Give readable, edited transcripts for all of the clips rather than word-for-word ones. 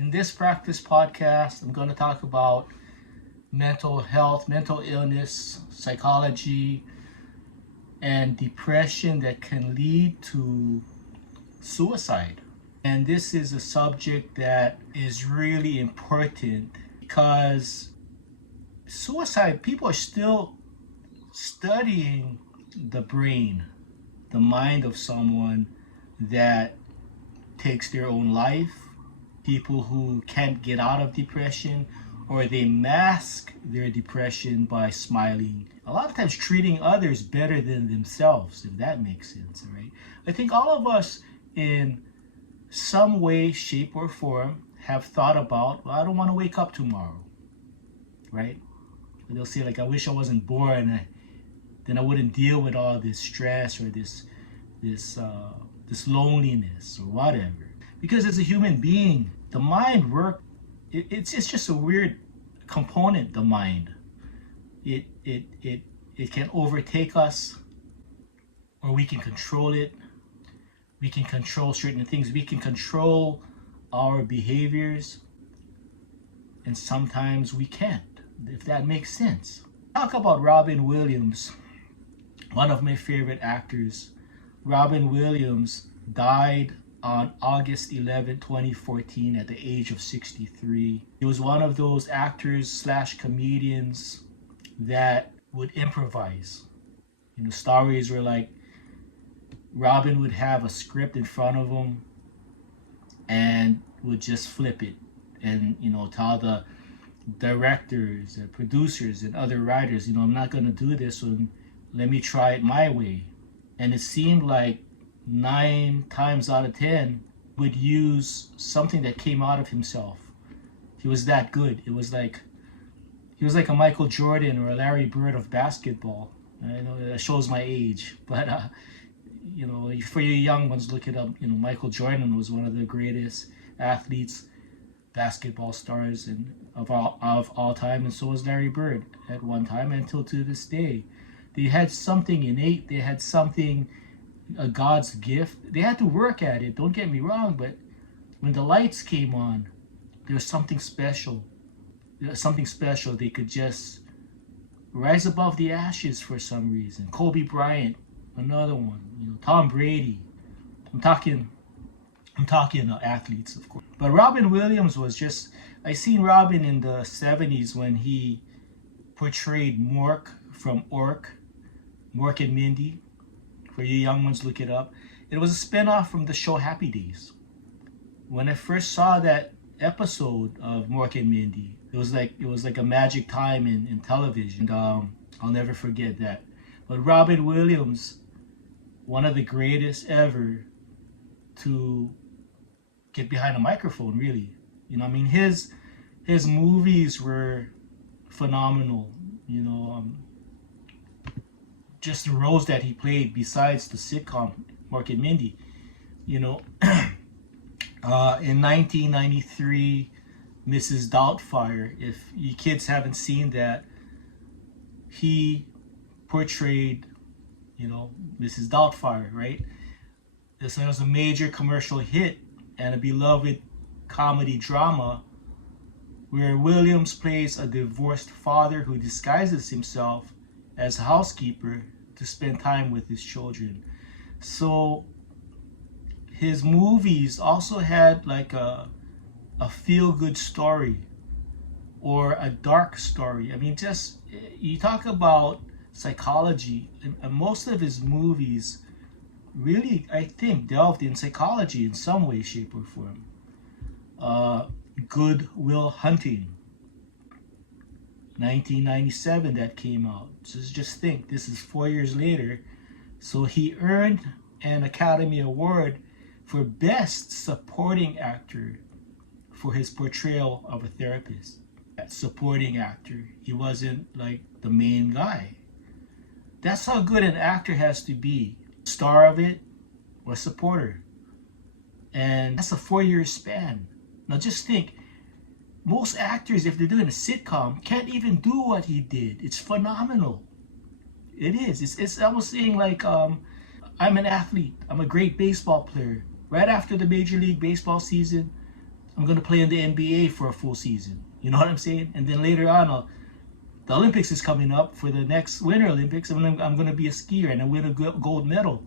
In this practice podcast, I'm going to talk about mental health, mental illness, psychology, and depression that can lead to suicide. And this is a subject that is really important because suicide, people are still studying the brain, the mind of someone that takes their own life, people who can't get out of depression, or they mask their depression by smiling. A lot of times treating others better than themselves, if that makes sense, right? I think all of us in some way, shape, or form have thought about, well, I don't want to wake up tomorrow, right? They'll say, like, I wish I wasn't born, then I wouldn't deal with all this stress or this loneliness or whatever. Because as a human being, the mind it's just a weird component, the mind. It can overtake us, or we can control it. We can control certain things. We can control our behaviors, and sometimes we can't, if that makes sense. Talk about Robin Williams, one of my favorite actors. Robin Williams died on August 11, 2014 at the age of 63. He was one of those actors / comedians that would improvise. Stories were like Robin would have a script in front of him and would just flip it and, tell the directors and producers and other writers, I'm not going to do this one. Let me try it my way. And it seemed like 9 times out of 10 would use something that came out of himself. He was that good. He was like a Michael Jordan or a Larry Bird of basketball. I know that shows my age, but for you young ones, look it up. Michael Jordan was one of the greatest athletes, basketball stars of all time, and so was Larry Bird at one time until to this day. They had something innate. They had something, a God's gift. They had to work at it, don't get me wrong, but when the lights came on, there was something special. They could just rise above the ashes for some reason. Kobe Bryant, another one. Tom Brady. I'm talking athletes, of course. But Robin Williams was just, I seen Robin in the 70s when he portrayed Mork from Mork and Mindy. For you young ones, look it up. It was a spin-off from the show Happy Days. When I first saw that episode of Mork and Mindy, it was like a magic time in television. And I'll never forget that. But Robin Williams, one of the greatest ever to get behind a microphone, really. His movies were phenomenal. Just the roles that he played besides the sitcom Mork and Mindy. In 1993, Mrs. Doubtfire, if you kids haven't seen that, he portrayed, Mrs. Doubtfire, right? This was a major commercial hit and a beloved comedy drama where Williams plays a divorced father who disguises himself as a housekeeper to spend time with his children. So his movies also had like a feel-good story or a dark story. Just you talk about psychology, and most of his movies really, I think, delved in psychology in some way, shape, or form. Good Will Hunting, 1997, that came out. So just think, this is 4 years later. So he earned an Academy Award for Best Supporting Actor for his portrayal of a therapist. That supporting actor. He wasn't like the main guy. That's how good an actor has to be. Star of it or supporter. And that's a 4-year span. Now just think, most actors, if they're doing a sitcom, can't even do what he did. It's phenomenal. It is. It's almost saying like, I'm an athlete. I'm a great baseball player. Right after the Major League Baseball season, I'm going to play in the NBA for a full season. You know what I'm saying? And then later on, the Olympics is coming up for the next Winter Olympics. I'm going to be a skier and I win a gold medal.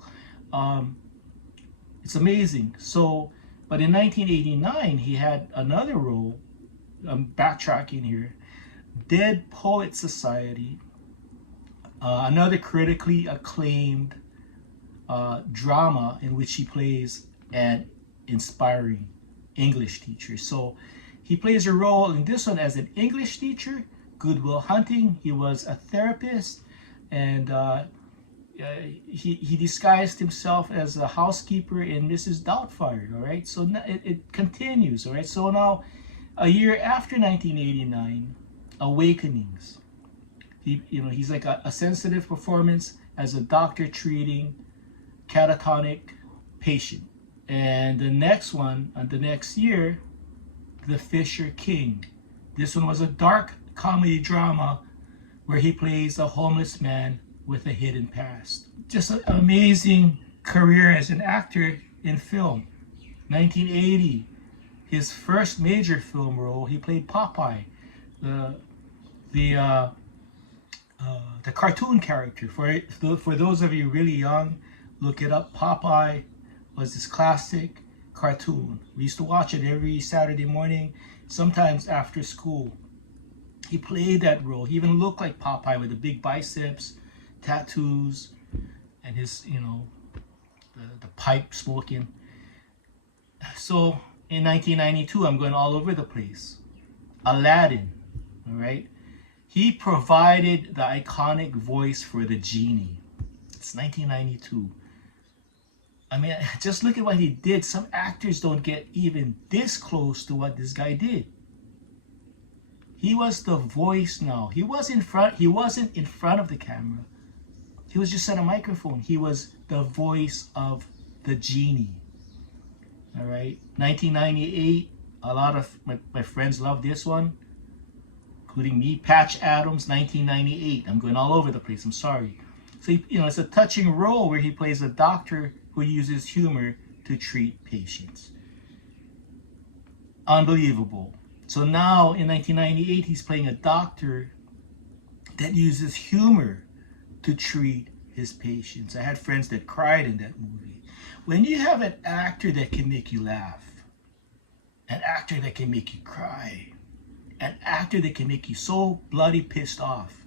It's amazing. So, but in 1989, he had another role. I'm backtracking here. Dead Poet Society, another critically acclaimed drama in which he plays an inspiring English teacher. So he plays a role in this one as an English teacher. Good Will Hunting, he was a therapist, and he disguised himself as a housekeeper in Mrs. Doubtfire. All right, so it continues. All right, so now a year after 1989, Awakenings. He's like a sensitive performance as a doctor treating catatonic patient. And the next one, the next year, The Fisher King. This one was a dark comedy drama where he plays a homeless man with a hidden past. Just an amazing career as an actor in film. 1980, his first major film role, he played Popeye, the cartoon character. For those of you really young, look it up. Popeye was this classic cartoon. We used to watch it every Saturday morning, sometimes after school. He played that role. He even looked like Popeye with the big biceps, tattoos, and his, the pipe smoking. So in 1992, I'm going all over the place. Aladdin, all right? He provided the iconic voice for the genie. It's 1992. I mean, just look at what he did. Some actors don't get even this close to what this guy did. He was the voice now. He wasn't in front of the camera. He was just at a microphone. He was the voice of the genie. All right. 1998, a lot of my friends love this one, including me. Patch Adams, 1998. I'm going all over the place. I'm sorry. So, it's a touching role where he plays a doctor who uses humor to treat patients. Unbelievable. So now in 1998, he's playing a doctor that uses humor to treat his patients. I had friends that cried in that movie. When you have an actor that can make you laugh, an actor that can make you cry, an actor that can make you so bloody pissed off,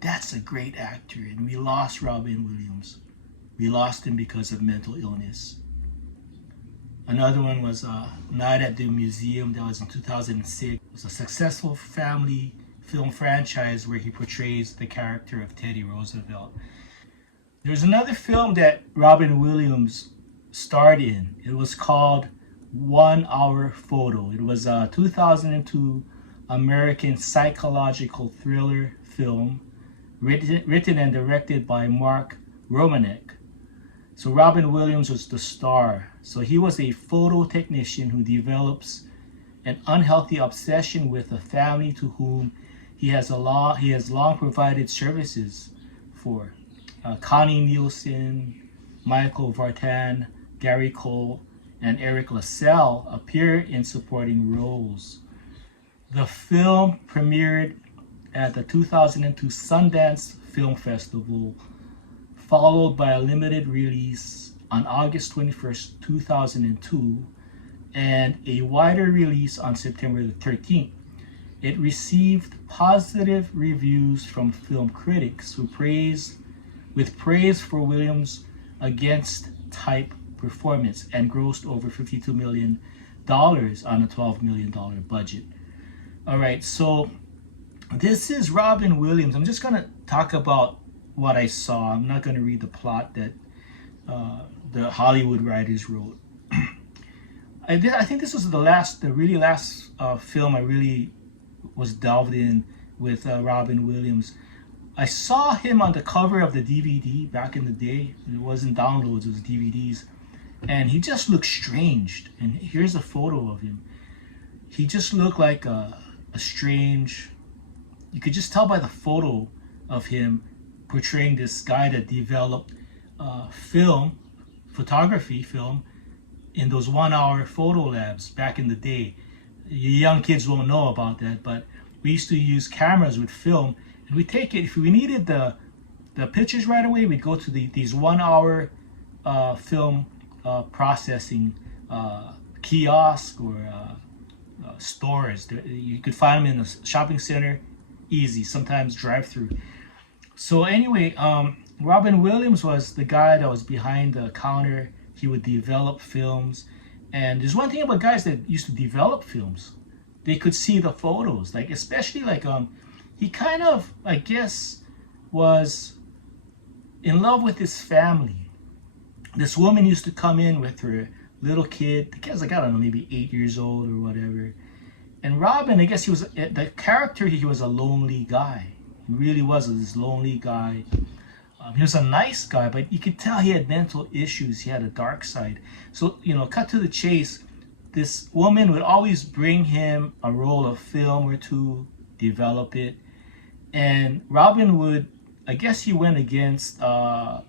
that's a great actor. And we lost Robin Williams. We lost him because of mental illness. Another one was Night at the Museum. That was in 2006. It was a successful family film franchise where he portrays the character of Teddy Roosevelt. There's another film that Robin Williams starred in. It was called 1 Hour Photo. It was a 2002 American psychological thriller film written and directed by Mark Romanek. So Robin Williams was the star. So he was a photo technician who develops an unhealthy obsession with a family to whom he has long provided services for. Connie Nielsen, Michael Vartan, Gary Cole, and Eric LaSalle appear in supporting roles. The film premiered at the 2002 Sundance Film Festival, followed by a limited release on August 21st, 2002, and a wider release on September the 13th. It received positive reviews from film critics with praise for Williams' against-type performance, and grossed over $52 million on a $12 million budget. All right, so this is Robin Williams. I'm just going to talk about what I saw. I'm not going to read the plot that the Hollywood writers wrote. I think this was the really last film I really was delved in with Robin Williams. I saw him on the cover of the DVD back in the day. It wasn't downloads, it was DVDs. And he just looked strange. And here's a photo of him. He just looked like a strange, you could just tell by the photo of him portraying this guy that developed photography film, in those 1 hour photo labs back in the day. You young kids won't know about that, but we used to use cameras with film, and we take it if we needed the pictures right away. We'd go to these 1 hour film processing kiosk or stores. You could find them in a shopping center, easy. Sometimes drive through. So anyway, Robin Williams was the guy that was behind the counter. He would develop films, and there's one thing about guys that used to develop films. They could see the photos, like especially like he kind of, I guess, was in love with his family. This woman used to come in with her little kid. The kid's like, I don't know, maybe 8 years old or whatever. And Robin, I guess he was the character. He was a lonely guy. He really was this lonely guy. He was a nice guy, but you could tell he had mental issues. He had a dark side. So, cut to the chase. This woman would always bring him a roll of film or two, develop it. And Robin would, I guess he went against, the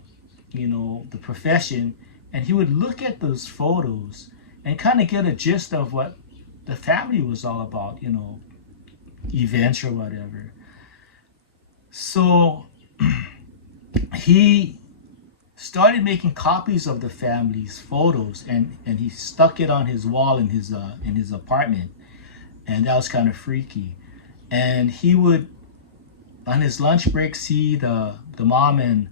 profession, and he would look at those photos and kind of get a gist of what the family was all about, events or whatever. So he started making copies of the family's photos, and he stuck it on his wall in his apartment, and that was kind of freaky. And he would, on his lunch break, see the mom and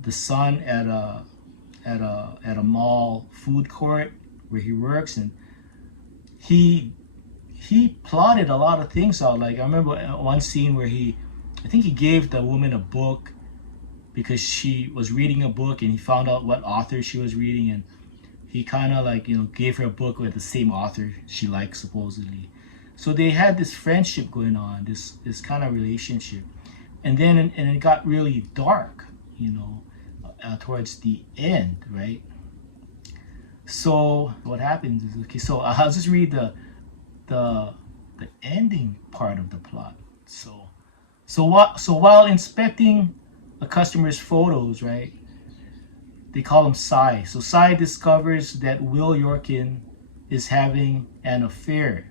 the son at a mall food court where he works, and he plotted a lot of things out. Like I remember one scene where I think he gave the woman a book because she was reading a book, and he found out what author she was reading, and he kind of like gave her a book with the same author she liked supposedly. So they had this friendship going on, this kind of relationship, and then it got really dark, towards the end, right? So what happens is, okay, so I'll just read the ending part of the plot. So while inspecting a customer's photos, right? They call him Cy. So Cy discovers that Will Yorkin is having an affair,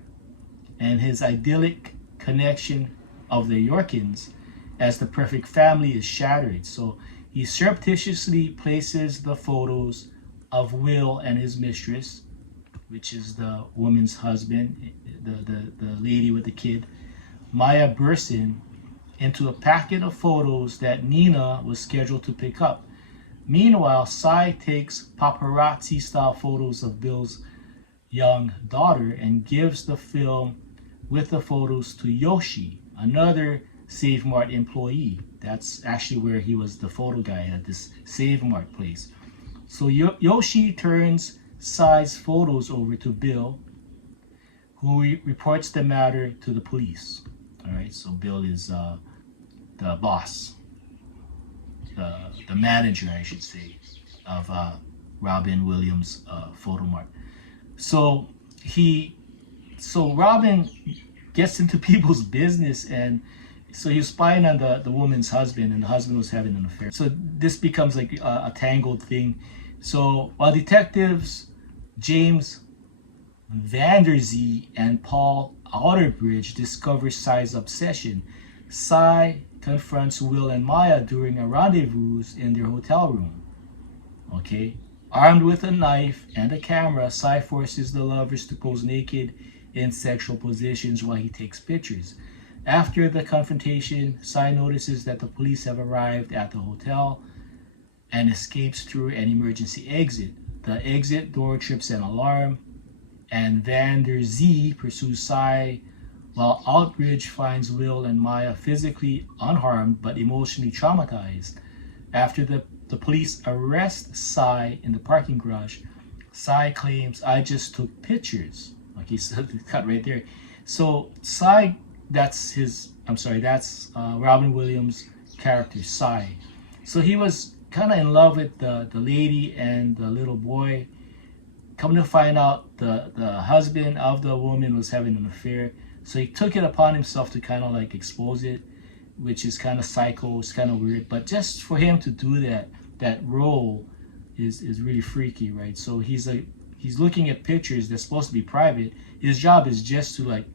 and his idyllic connection of the Yorkins as the perfect family is shattered. So he surreptitiously places the photos of Will and his mistress, which is the woman's husband, the lady with the kid, Maya Burson, into a packet of photos that Nina was scheduled to pick up. Meanwhile, Cy takes paparazzi-style photos of Bill's young daughter and gives the film with the photos to Yoshi, another Save Mart employee. That's actually where he was the photo guy at this Save Mart place. So Yoshi turns Cy's photos over to Bill, who reports the matter to the police. All right, so Bill is the boss, the manager, I should say, of Robin Williams' Photo Mart. So Robin gets into people's business, and so he was spying on the woman's husband, and the husband was having an affair. So this becomes like a tangled thing. So while detectives James Vanderzee and Paul Outerbridge discover Cy's obsession, Cy confronts Will and Maya during a rendezvous in their hotel room. Okay? Armed with a knife and a camera, Cy forces the lovers to pose naked in sexual positions while he takes pictures. After the confrontation, Cy notices that the police have arrived at the hotel and escapes through an emergency exit. The exit door trips an alarm, and Vanderzee pursues Cy, while Outridge finds Will and Maya physically unharmed but emotionally traumatized. After the police arrest Cy in the parking garage, Cy claims, "I just took pictures." Okay, so cut right there. So Cy, that's Robin Williams' character, Cy. So he was kind of in love with the lady and the little boy. Come to find out, the husband of the woman was having an affair. So he took it upon himself to kind of like expose it, which is kind of psycho, it's kind of weird. But just for him to do that role is really freaky, right? So he he's looking at pictures that's supposed to be private. His job is just to like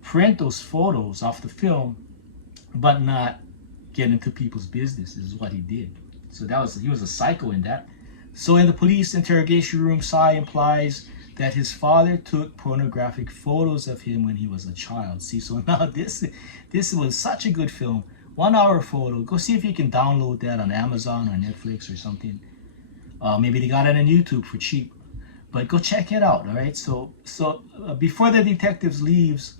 print those photos off the film, but not get into people's business. Is what he did. So he was a psycho in that. So in the police interrogation room, Sai implies that his father took pornographic photos of him when he was a child. See, so now this was such a good film. 1 hour photo. Go see if you can download that on Amazon or Netflix or something. Maybe they got it on YouTube for cheap. But go check it out, all right? So before the detectives leaves,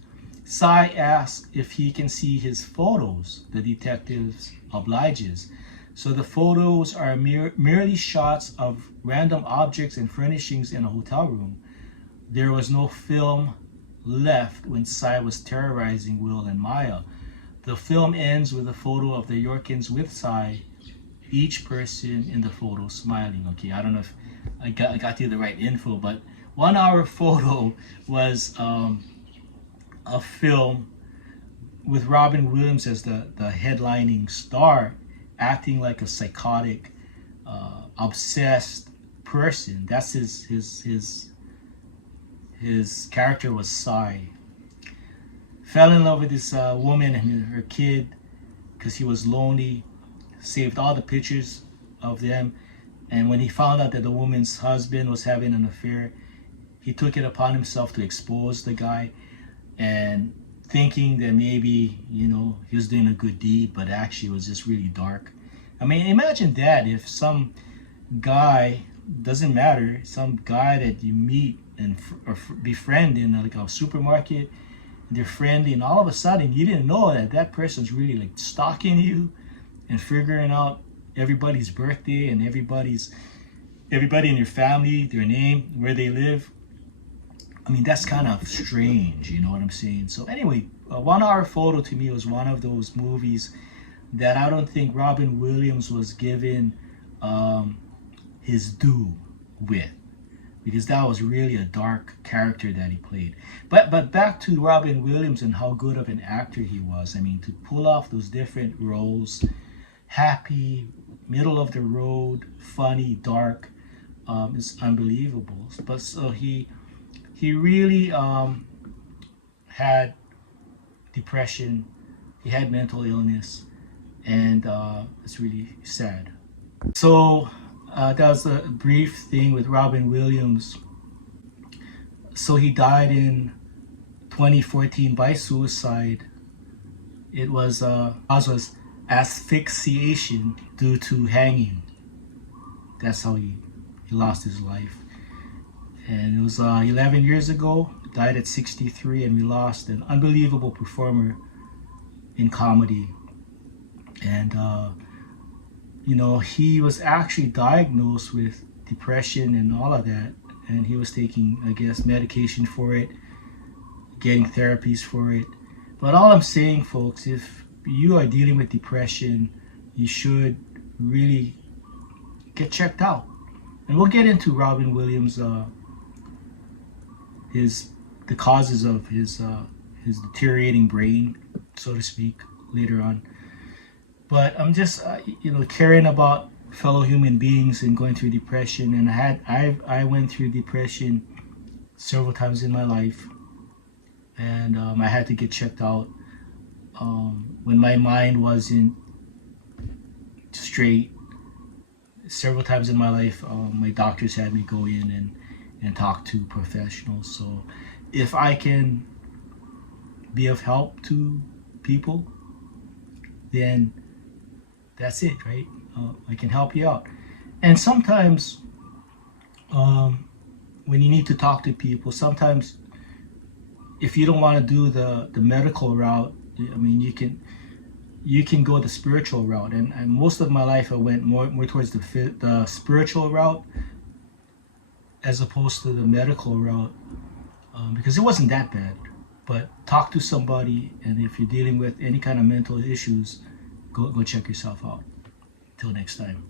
Sai asks if he can see his photos. The detectives obliges. So the photos are merely shots of random objects and furnishings in a hotel room. There was no film left when Sai was terrorizing Will and Maya. The film ends with a photo of the Yorkins with Sai, each person in the photo smiling. Okay, I don't know if I got you the right info, but 1 hour photo was a film with Robin Williams as the headlining star, acting like a psychotic, obsessed person. That's his character was Sai. Fell in love with this woman and her kid because he was lonely. Saved all the pictures of them, and when he found out that the woman's husband was having an affair, he took it upon himself to expose the guy, and thinking that maybe, you know, he was doing a good deed, but actually it was just really dark. I mean, imagine that if some guy, doesn't matter, some guy that you meet and befriend in like a supermarket, they're friendly, and all of a sudden you didn't know that that person's really like stalking you and figuring out everybody's birthday and everybody in your family, their name, where they live. I mean, that's kind of strange, you know what I'm saying? So anyway, 1 hour photo to me was one of those movies that I don't think Robin Williams was given his due with, because that was really a dark character that he played. But back to Robin Williams and how good of an actor he was. I mean, to pull off those different roles, happy, middle of the road, funny, dark, is unbelievable. But so he really had depression, he had mental illness, and it's really sad. So that was a brief thing with Robin Williams. So he died in 2014 by suicide. It was asphyxiation due to hanging. That's how he lost his life. And it was 11 years ago, died at 63, and we lost an unbelievable performer in comedy. And you know, he was actually diagnosed with depression and all of that, and he was taking, I guess, medication for it, getting therapies for it. But all I'm saying, folks, if you are dealing with depression, you should really get checked out. And we'll get into Robin Williams, the causes of his deteriorating brain, so to speak, later on. But I'm just you know, caring about fellow human beings and going through depression. And I went through depression several times in my life, and I had to get checked out when my mind wasn't straight. Several times in my life, my doctors had me go in and talk to professionals. So if I can be of help to people, then that's it, right? I can help you out. And sometimes when you need to talk to people, sometimes if you don't want to do the medical route, I mean, you can go the spiritual route. And most of my life I went more towards the spiritual route as opposed to the medical route, because it wasn't that bad. But talk to somebody, and if you're dealing with any kind of mental issues, go check yourself out. Till next time.